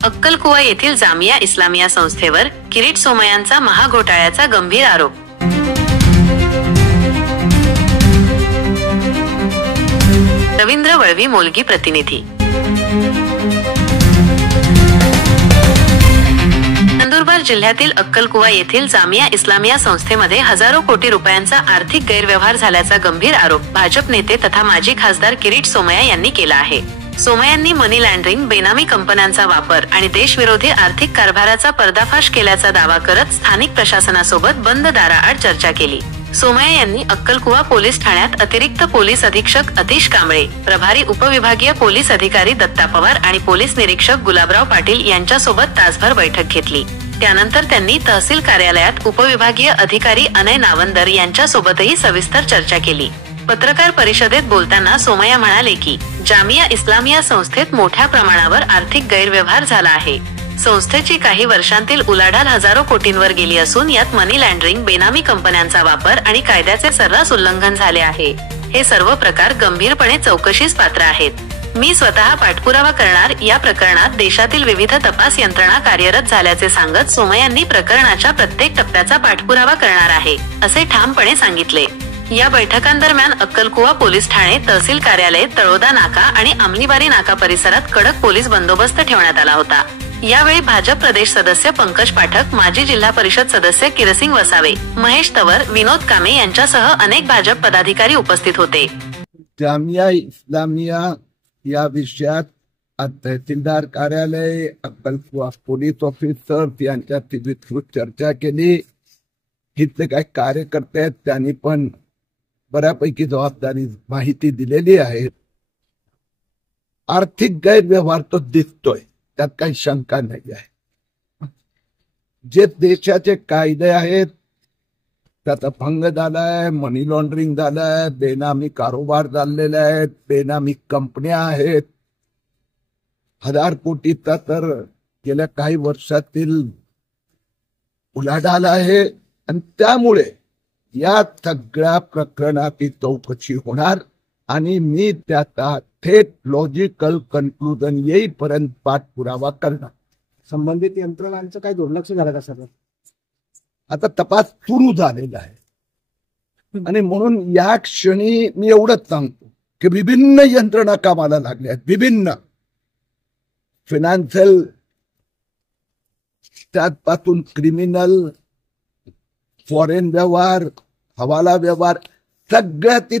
अक्कलकुवा येथील जामिया इस्लामिया संस्थेवर किरीट सोमय्यांचा महाघोटाळ्याचा गंभीर आरोप। रवींद्र वळवी, मोलगी प्रतिनिधी। नंदुरबार जिल्ह्यातील अक्कलकुवा येथील जामिया इस्लामिया संस्थेमध्ये हजारो कोटी रुपयांचा आर्थिक गैरव्यवहार झाल्याचा गंभीर आरोप भाजप नेते तथा माजी खासदार किरीट सोमय्या यांनी केला आहे। सोमय्यांनी मनी लॉन्ड्रिंग, बेनामी कंपन्यांचा वापर आणि देशविरोधी आर्थिक कारभाराचा पर्दाफाश केल्याचा दावा करत स्थानिक प्रशासनासोबत बंद दाराआड चर्चा केली। सोमय्या यांनी अक्कलकुवा पोलीस ठाण्यात अतिरिक्त पोलीस अधीक्षक अतिश कांबळे, प्रभारी उपविभागीय पोलीस अधिकारी दत्ता पवार आणि पोलीस निरीक्षक गुलाबराव पाटील यांच्यासोबत तासभर बैठक घेतली। त्यानंतर त्यांनी तहसील कार्यालयात उपविभागीय अधिकारी अनय नावंदर यांच्यासोबतही सविस्तर चर्चा केली। पत्रकार परिषदेत बोलताना सोमय्या म्हणाले की जामिया इस्लामिया संस्थेत मोठ्या प्रमाणावर आर्थिक गैरव्यवहार झाला आहे। संस्थेची काही वर्षांतील उलाढाल हजारो कोटींवर गेली असून यात मनी लॉन्ड्रिंग, बेनामी कंपन्यांचा वापर आणि कायद्याचे सर्रास उल्लंघन झाले आहे। हे सर्व प्रकार गंभीरपणे चौकशीस पात्र आहेत। मी स्वतः पाठपुरावा करणार। या प्रकरणात देशातील विविध तपास यंत्रणा कार्यरत झाल्याचे सांगत सोमय्यांनी प्रकरणाच्या प्रत्येक टप्प्याचा पाठपुरावा करणार आहे, असे ठामपणे सांगितले। या बैठकांदरम्यान अक्कलकुवा पोलीस ठाणे, तहसील कार्यालय, तळोदा नाका आणि अमलीबारी नाका परिसरात कडक पोलीस बंदोबस्त ठेवण्यात आला होता। यावेळी भाजप प्रदेश सदस्य पंकज पाठक, माजी जिल्हा परिषद सदस्य किरसिंग वसावे, महेश तवर, विनोद कामे यांच्यासह अनेक भाजप पदाधिकारी उपस्थित होते। जामिया इस्लामिया या विषयात तहसीलदार कार्यालय, अक्कलकुवा पोलीस ऑफिसर यांच्यात विस्तृत चर्चा केली। इथले काही कार्यकर्ते आहेत त्यांनी पण बऱ्यापैकी जबाबदारी माहिती दिलेली आहे। आर्थिक गैरव्यवहार तो दिसतोय, त्यात काही शंका नाही आहे। जे देशाचे कायदे आहेत त्याचा भंग झालाय, मनी लॉन्ड्रिंग झालंय, बेनामी कारोबार झालेला आहे, बेनामी कंपन्या आहेत, 1000 कोटीचा तर गेल्या काही वर्षातील उलाढाल आहे। आणि त्यामुळे या सगळ्या प्रकरणाची चौकशी होणार आणि मी त्याचा थेट लॉजिकल कन्क्लुजन येईपर्यंत पाठपुरावा करणार। संबंधित यंत्रणांचं काही दुर्लक्ष झालं का सर? आता तपास सुरू झालेला आहे आणि म्हणून या क्षणी मी एवढंच सांगतो की विभिन्न यंत्रणा कामाला लागल्या आहेत, विभिन्न फायनान्शियल, त्यापासून क्रिमिनल, फॉरेन व्यवहार, हवाला व्यवहार, सगळ्याची